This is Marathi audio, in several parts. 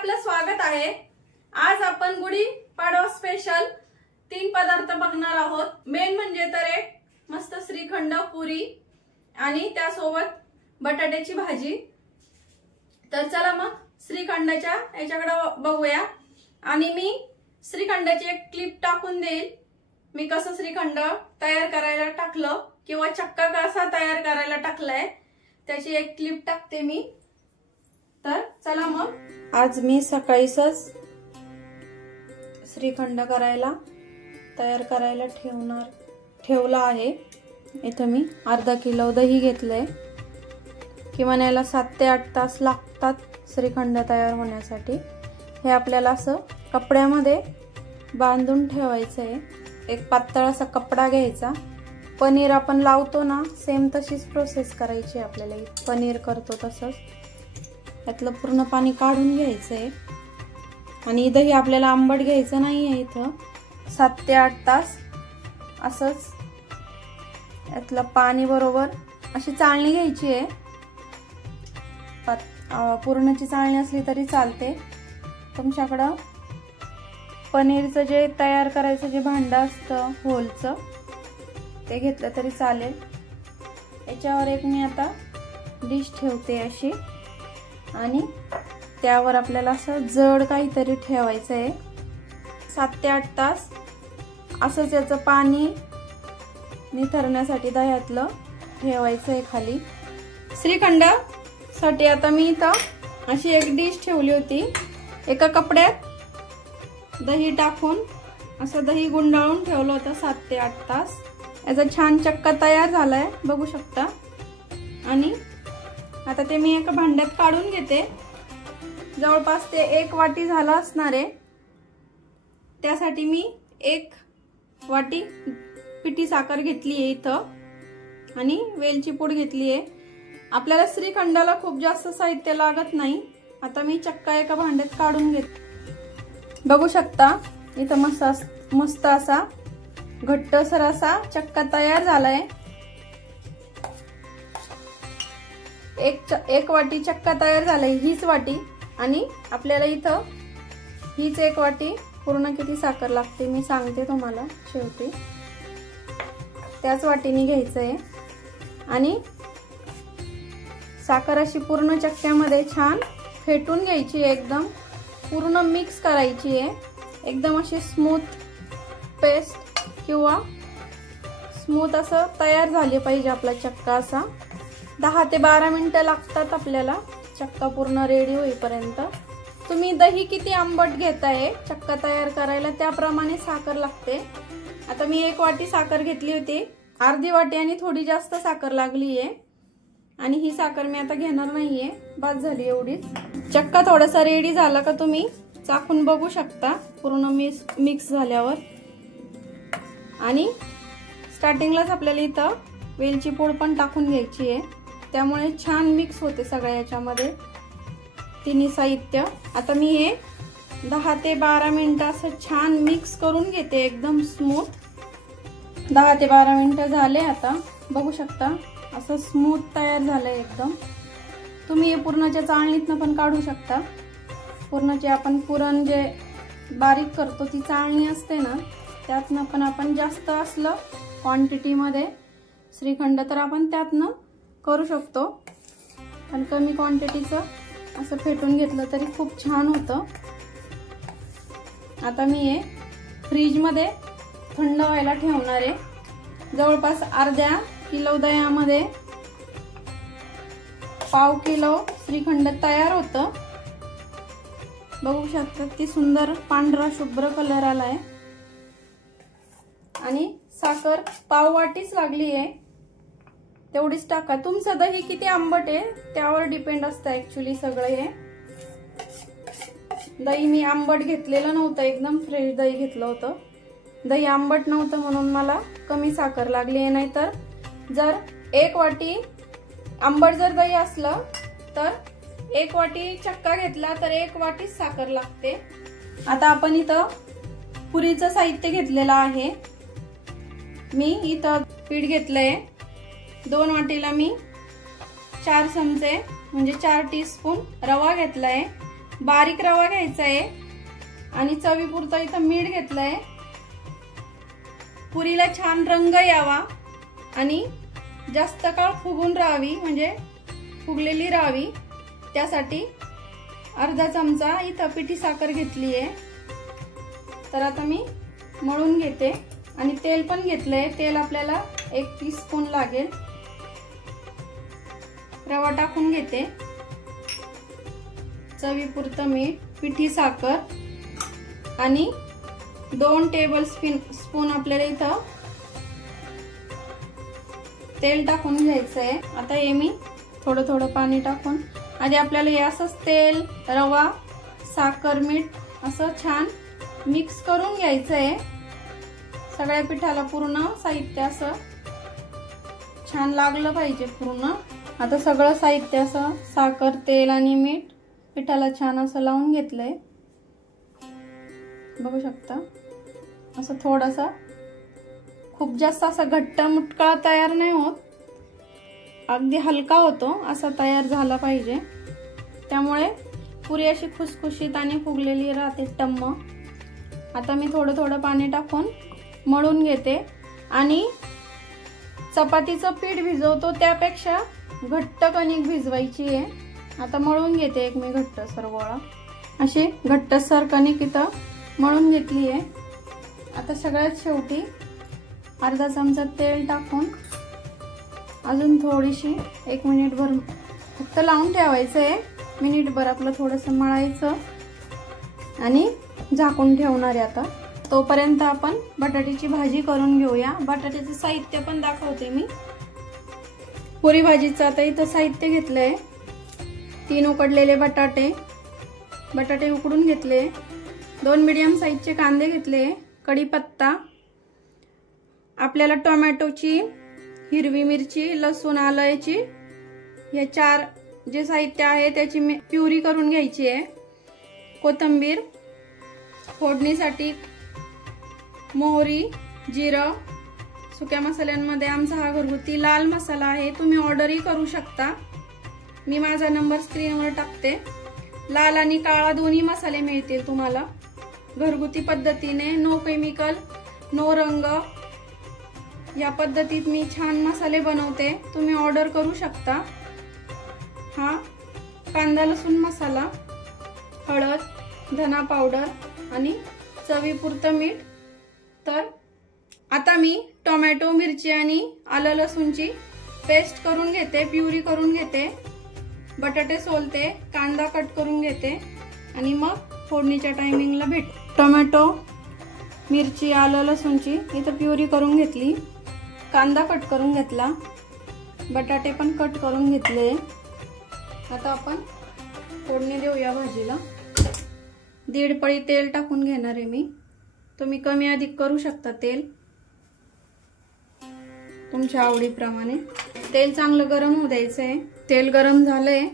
आपलं स्वागत आहे। आज आपण गुढी पाडवा स्पेशल 3 पदार्थ बघणार आहोत। मेन म्हणजे तर एक मस्त श्रीखंड पुरी आणि त्यासोबत बटाट्याची भाजी। तर चला मग श्रीखंडाच्या याच्याकडे बघूया आणि मी श्रीखंडाची एक क्लिप टाकून देईल। मी कसं श्रीखंड तयार करायला टाकलं किंवा चक्का कसा तयार करायला टाकलाय त्याची एक क्लिप टाकते मी। तर चला मग आज मी सकाळीच श्रीखंड तयार करायला ठेवला आहे। इथे मी अर्धा किलो दही घेतलंय। किमान याला 7 ते 8 तास लागतात श्रीखंड तयार होण्यासाठी। हे आपल्याला असं कपड्यामध्ये बांधून ठेवायचं आहे। एक पातळ असा कपडा घ्यायचा। पनीर आपण लावतो ना सेम तशीच प्रोसेस करायची आपल्याला। पनीर करतो तसंच यातलं पूर्ण पाणी काढून घ्यायचंय आणि दही आपल्याला आंबट घ्यायचं नाहीये। इथं 7 ते 8 तास असंच यातलं पाणी बरोबर अशी चाळणी घ्यायची आहे। पूर्णची चाळणी असली तरी चालते। तुमच्याकडं पनीरचं जे तयार करायचं जे भांडं असतं होलचं ते घेतलं तरी चालेल। याच्यावर एक मी आता डिश ठेवते अशी आणि त्यावर आपल्याला असं जड काहीतरी ठेवायचं आहे। 7 ते 8 तास असंच याचं पाणी निथरण्यासाठी दह्यातलं ठेवायचं आहे खाली। श्रीखंड साठी आता मी इथं अशी एक डिश ठेवली होती। एका कपड्यात दही टाकून असं दही गुंडाळून ठेवलं होतं 7 ते 8 तास। याचा छान चक्का तयार झालाय बघू शकता। आणि आता ते मी एका भांड्यात काढून घेते। जवळपास ते 1 वाटी झालं असणार आहे। त्यासाठी मी 1 वाटी पिठी साखर घेतली आहे इथं आणि वेलची पूड घेतली आहे। आपल्याला श्रीखंडाला खूप जास्त साहित्य लागत नाही। आता मी चक्का एका भांड्यात काढून घेते। बघू शकता इथं मस्त असा घट्टसर असा चक्का तयार झालाय। एक वाटी चक्का तयार झालाय हीच वाटी आणि आपल्याला इथं हीच 1 वाटी पूर्ण किती साखर लागते मी सांगते तुम्हाला शेवटी। त्याच वाटीने घ्यायचंय आणि साखर अशी पूर्ण चक्क्यामध्ये छान फेटून घ्यायची। एकदम पूर्ण मिक्स करायची आहे। एकदम अशी स्मूथ पेस्ट किंवा स्मूथ असं तयार झाले पाहिजे आपला चक्का असा। 10 ते 12 मिनिटं लागतात आपल्याला चक्का पूर्ण रेडी होईपर्यंत। तुम्ही दही किती आंबट घेताय चक्का तयार करायला त्याप्रमाणे साखर लागते। आता मी 1 वाटी साखर घेतली होती। अर्धी वाटी आणि थोडी जास्त साखर लागली आहे आणि ही साखर मी आता घेणार नाहीये। बस झाली एवढीच। चक्का थोडासा रेडी झाला का तुम्ही चाखून बघू शकता पूर्ण मिक्स झाल्यावर। आणि स्टार्टिंगलाच आपल्याला इथं वेलची पूड पण टाकून घ्यायची आहे। त्यामुळे छान मिक्स होते सगळ्या याच्यामध्ये तिन्ही साहित्य। आता मी हे 10 ते 12 मिनिटं असं छान मिक्स करून घेते एकदम स्मूथ। 10 ते 12 मिनिटं झाले। आता बघू शकता असं स्मूथ तयार झालंय एकदम। तुम्ही हे पूर्णाच्या चाळणीतनं पण काढू शकता। पूर्णाचे आपण पुरण जे बारीक करतो ती चाळणी असते ना त्यातनं पण आपण जास्त असलं क्वांटिटी मध्ये श्रीखंड तर आपण त्यातनं करू शकतो। पण कमी क्वांटिटीचं असं फेटून घेतलं तरी खूप छान होतं। आता मी हे फ्रीज मध्ये थंड व्हायला ठेवणार आहे। जवळपास अर्ध्या किलो दह्यामध्ये पाव किलो श्रीखंड तयार होतं। बघू शकता किती सुंदर पांढरा शुभ्र कलर आलाय आणि साखर पाव वाटीच लागली आहे तेवढीच टाका। तुमचं दही किती आंबट आहे त्यावर डिपेंड असतं ऍक्च्युली सगळं। हे दही मी आंबट घेतलेलं नव्हतं एकदम फ्रेश दही घेतलं होतं। दही आंबट नव्हतं म्हणून मला कमी साखर लागली आहे। नाहीतर जर 1 वाटी आंबट जर दही असलं तर 1 वाटी चक्का घेतला तर 1 वाटी साखर लागते। आता आपण इथं पुरीचं साहित्य घेतलेलं आहे। मी इथं पीठ घेतलंय 2 वाटीला मी 4 चमचे म्हणजे 4 टीस्पून रवा घेतलाय बारीक रवा घ्यायचा आहे आणि चवीपुरता इथं मीठ घेतलंय। पुरीला छान रंग यावा आणि जास्त काळ फुगून राहावी, म्हणजे फुगलेली राहावी, त्यासाठी अर्धा चमचा इथं पिठी साखर घेतली आहे। तर आता मी मळून घेते आणि तेल पण घेतलंय। तेल आपल्याला 1 टीस्पून लागेल। रवा टाकून घेते, चवीपुरतं मीठ, पिठी साखर आणि 2 टेबल स्पून आपल्याला इथं तेल टाकून घ्यायचंय। आता हे मी थोडं थोडं पाणी टाकून आधी आपल्याला हे असंच तेल, रवा, साखर, मीठ असं छान मिक्स करून घ्यायचंय। सगळ्या पिठाला पूर्ण साहित्य असं छान लागलं पाहिजे पूर्ण। आता सगळं साहित्य असं साखर, तेल आणि मीठ पिठाला छान असं लावून घेतलंय, बघू शकता। असं थोडासा, खूप जास्त असा घट्ट मुटकळा तयार नाही होत, अगदी हलका होतो असा तयार झाला पाहिजे। त्यामुळे पुरी अशी खुसखुशीत आणि फुगलेली राहते टम्म। आता मी थोडं थोडं पाणी टाकून मळून घेते आणि चपातीचं पीठ भिजवतो त्यापेक्षा घट्ट कणिक भिजवायची आहे। आता मळून घेते एक मी घट्टसर गोळा, अशी घट्टसर कणिक इथं मळून घेतली आहे। आता सगळ्यात शेवटी अर्धा चमचा तेल टाकून अजून थोडीशी 1 मिनिटभर फक्त लावून ठेवायचं आहे। मिनिटभर आपलं थोडंसं मळायचं आणि झाकून ठेवणार आहे। आता तोपर्यंत आपण बटाट्याची भाजी करून घेऊया। बटाट्याचं साहित्य पण दाखवते मी। पुरी भाजीचं आता इथं साहित्य घेतलंय, 3 उकडलेले बटाटे उकडून घेतले, 2 मीडियम साईजचे कांदे घेतले, कढीपत्ता, आपल्याला टोमॅटोची, हिरवी मिरची, लसूण, आलं हे 4 जे साहित्य आहे त्याची प्युरी करून घ्यायची आहे। कोथिंबीर, फोडणीसाठी मोहरी, जिरं, सुक्या मसाल्यांमध्ये आमचा हा घरगुती लाल मसाला आहे, तुम्ही ऑर्डरही करू शकता। मी माझा नंबर स्क्रीनवर टाकते। लाल आणि काळा दोन्ही मसाले मिळतील तुम्हाला घरगुती पद्धतीने, नो केमिकल, नो रंग, या पद्धतीत मी छान मसाले बनवते, तुम्ही ऑर्डर करू शकता। हा कांदा लसूण मसाला, हळद, धना पावडर आणि चवीपुरतं मीठ। तर आता मी टोमॅटो, मिरची आणि आलं लसूणची पेस्ट करून घेते, प्युरी करून घेते, बटाटे सोलते, कांदा कट करून घेते आणि मग फोडणीच्या टायमिंगला भेट। टोमॅटो, मिरची, आलं लसूणची इथं प्युरी करून घेतली, कांदा कट करून घेतला, बटाटे पण कट करून घेतले। आता आपण फोडणी देऊया भाजीला। 1.5 पळी तेल टाकून घेणार आहे मी, तुम्ही कमी अधिक करू शकता तेल तुमच्या आवडीप्रमाणे। तेल चांगलं गरम होऊ द्यायचं आहे। तेल गरम झालंय,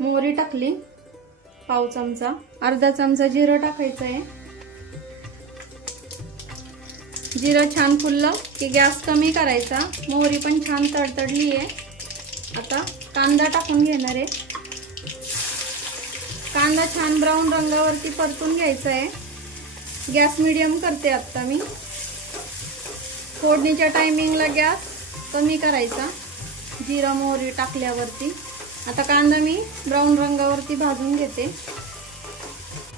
मोहरी टाकली पाव चमचा, अर्धा चमचा जिरं टाकायचं आहे। जिरं छान फुललं की गॅस कमी करायचा, मोहरी पण छान तडतडली आहे। आता कांदा टाकून घेणार आहे, कांदा छान ब्राऊन रंगावरती परतून घ्यायचा आहे। गॅस मीडियम करते आता मी। फोडणीच्या टायमिंगला गॅस कमी करायचा जिरा मोहरी टाकल्यावरती। आता कांदा मी ब्राऊन रंगावरती भाजून घेते।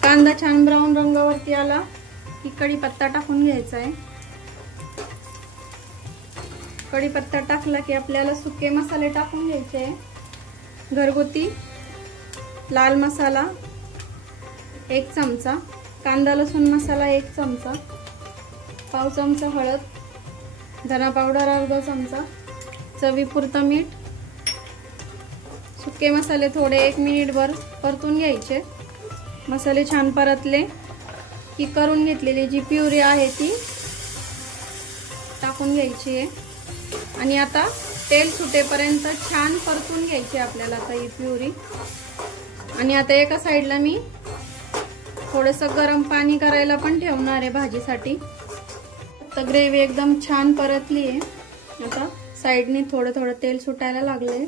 कांदा छान ब्राऊन रंगावरती आला की कढीपत्ता टाकून घ्यायचा आहे। कढीपत्ता टाकला की आपल्याला सुके मसाले टाकून घ्यायचे आहे। घरगुती लाल मसाला 1 चमचा, कांदा लसूण मसाला 1 चमचा, पाव चमचा हळद, धना पावडर अर्धा चमचा, चवीपुरतं मीठ, सुके मसाले थोडे 1 मिनिटभर परतून घ्यायचे। मसाले छान परतले की करून घेतलेली जी प्युरी आहे ती टाकून घ्यायची आहे आणि आता तेल सुटेपर्यंत छान परतून घ्यायची आपल्याला आता ही प्युरी। आणि आता एका साइडला मी थोडंसं गरम पाणी करायला पण ठेवणार आहे भाजीसाठी। तर ग्रेव्ही एकदम छान परतली आहे। आता साइडने थोडं थोडं तेल सुटायला लागलंय।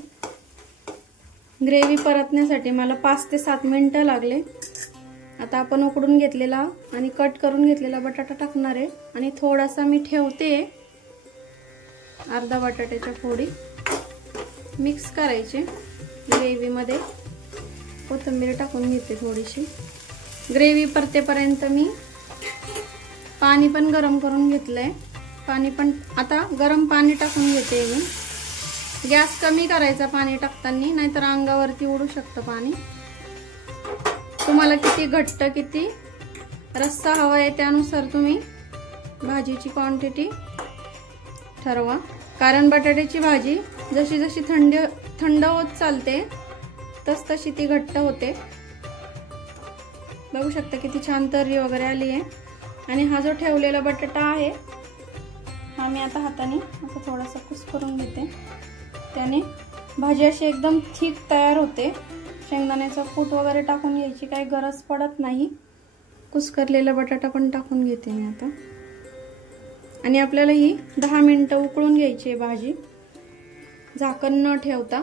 ग्रेव्ही परतण्यासाठी मला 5 ते 7 मिनिटं लागले। आता आपण उकडून घेतलेला आणि कट करून घेतलेला बटाटा टाकणार आहे आणि थोडासा मी ठेवते, अर्धा बटाट्याच्या फोडी मिक्स करायचे ग्रेव्हीमध्ये। कोथिंबीर टाकून घेते थोडीशी। ग्रेव्ही परतेपर्यंत मी पाणी पण गरम करून घेतलंय। पाणी पण आता गरम पाणी टाकून घेते मी। गॅस कमी करायचा पाणी टाकताना, नाहीतर अंगावरती उडू शकतं पाणी। तुम्हाला किती घट्ट किती रस्सा हवा आहे त्यानुसार तुम्ही भाजीची क्वांटिटी ठरवा, कारण बटाट्याची भाजी जशी जशी थंड होत चालते तशी ती घट्ट होते। बघू शकता किती छान तर्री वगैरे आली आहे। आणि हा जो ठेवलेला बटाटा आहे हा मी आता हाताने असं थोडासा कुस्करून घेते, त्याने भाजी अशी एकदम थिक तयार होते। शेंगदाण्याचा कूट वगैरे टाकून घ्यायची काही गरज पडत नाही। कुस्करलेला बटाटा पण टाकून घेते मी आता। आणि आपल्याला ही 10 मिनिटं उकळून घ्यायची आहे भाजी, झाकण न ठेवता।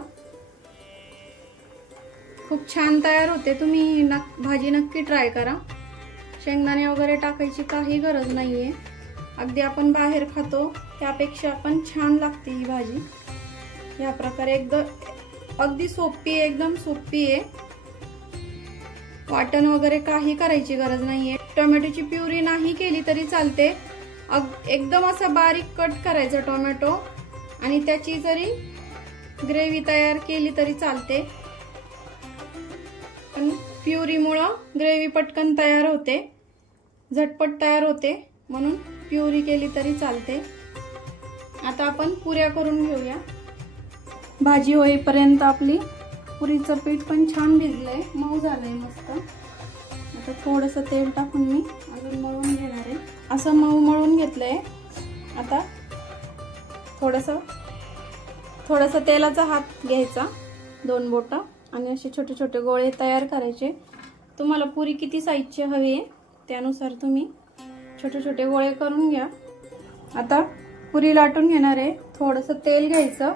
खूप छान तयार होते। तुम्ही भाजी नक्की ट्राय करा। शेंगदाणे वगैरे टाकायची काही गरज नाहीये, अगदी आपण बाहेर खातो त्यापेक्षा पण छान लागते ही भाजी। या प्रकारे अगदी सोपी आहे, एकदम सोपी आहे। वाटण वगैरे काही करायची गरज नाहीये। टोमॅटोची प्युरी नाही केली तरी चालते, एकदम असा बारीक कट करायचा टोमॅटो आणि त्याची जरी ग्रेव्ही तयार केली तरी चालते। पण प्युरीमुळे ग्रेव्ही पटकन तयार होते, झटपट तयार होते, म्हणून प्युरी केली तरी चालते। आता आपण पुऱ्या करून घेऊया। भाजी होईपर्यंत आपली पुरीचं पीठ पण छान भिजलंय, मऊ झालंय मस्त। आता थोडंसं तेल टाकून मी अजून मळून घेणार आहे। असं मऊ मळून घेतलंय। आता थोडंसं तेलाचा हात घ्यायचा, 2 बोटं, आणि असे छोटे छोटे गोळे तयार करायचे। तुम्हाला पुरी किती साईजची हवी आहे त्यानुसार तुम्ही छोटे छोटे गोळे करून घ्या। आता पुरी लाटून घेणार आहे। थोडंसं तेल घ्यायचं,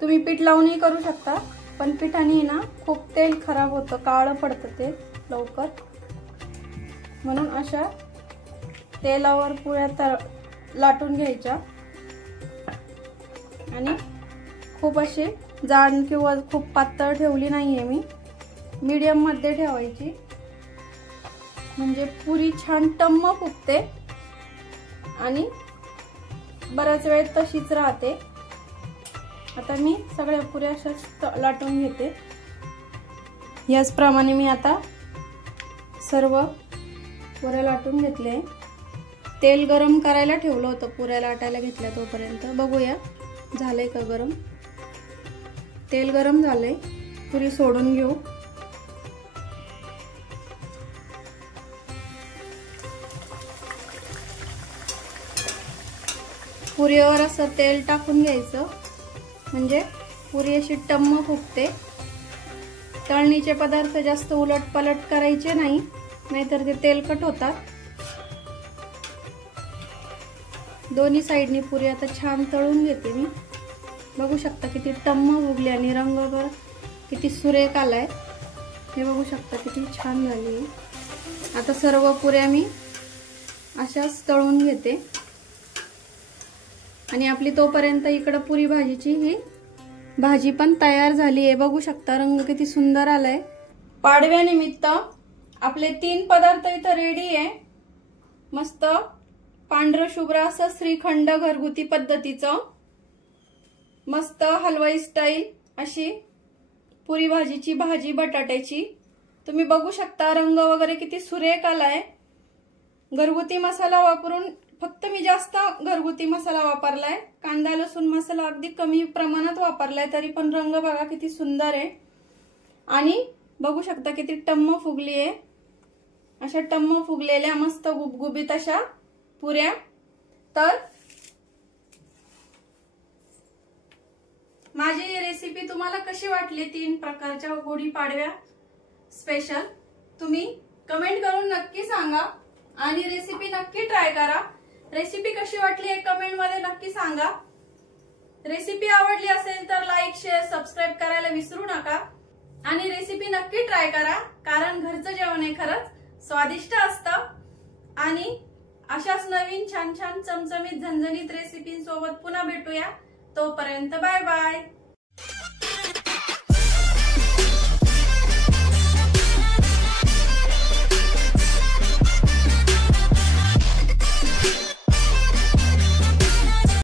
तुम्ही पीठ लावूनही करू शकता, पण पिठाने ना खूप तेल खराब होतं, काळं पडतं ते लवकर, म्हणून अशा तेलावर पुऱ्या लाटून घ्यायच्या। आणि खूप असे जाड किंवा खूप पातळ ठेवली नाहीये मी, मीडियम मध्ये ठेवायची, म्हणजे पुरी छान टम्म फुगते आणि बराच वेळ तशीच राहते। आता मी सगळ्या पुऱ्या अशाच लाटून घेते। याचप्रमाणे मी आता सर्व पुऱ्या लाटून घेतले। तेल गरम करायला ठेवलं होतं पुऱ्या लाटायला घेतल्या तोपर्यंत। बघूया झालंय का गरम। तेल गरम झालंय, पुरी सोडून घेऊ। पुरीवर असं तेल टाकून घ्यायचं, म्हणजे पुरी अशी टम्म फुगते। तळणीचे पदार्थ जास्त उलट पलट करायचे नाही, नाहीतर ते तेलकट होतात। दोन्ही साइडनी पुरी आता छान तळून घेते मी। बघू शकता किती टम्म फुगली आणि रंग वर किती सुरेख आलाय, हे बघू शकता किती छान झाली। आता सर्व पुऱ्या मी अशाच तळून घेते आणि आपली तोपर्यंत इकडे पुरी भाजीची ही भाजी पण तयार झाली आहे। बघू शकता रंग किती सुंदर आलाय। पाडव्यानिमित्त आपले 3 पदार्थ इथं रेडी आहे। मस्त पांढरं शुभ्र असं श्रीखंड घरगुती पद्धतीचं, मस्त हलवाई स्टाईल अशी पुरी भाजीची भाजी बटाट्याची। तुम्ही बघू शकता रंग वगैरे किती सुरेख आलाय। घरगुती मसाला वापरून, फक्त मी जास्त घरगुती मसाला वापरलाय, कांदा लसूण मसाला अगदी कमी प्रमाणात वापरलाय, तरी पण रंग बघा किती सुंदर आहे। आणि बघू शकता किती टम्म फुगली आहे। अशा टम्म फुगलेल्या मस्त गुबगुबीत अशा पुऱ्या। तर माझी रेसिपी तुम्हाला कशी वाटली, 3 प्रकारच्या गुढीपाडव्या स्पेशल, तुम्ही कमेंट करून नक्की सांगा आणि रेसिपी नक्की ट्राय करा। रेसिपी कशी वाटली हे कमेंट मध्ये नक्की सांगा। रेसिपी आवडली असेल तर लाईक शेअर सबस्क्राईब करायला विसरू नका आणि रेसिपी नक्की ट्राय करा, कारण घरचं जेवण हे खरंच स्वादिष्ट असतं। आणि अशाच नवीन छान छान चमचमीत झणझणीत रेसिपींसोबत पुन्हा भेटूया। तोपर्यंत बाय बाय।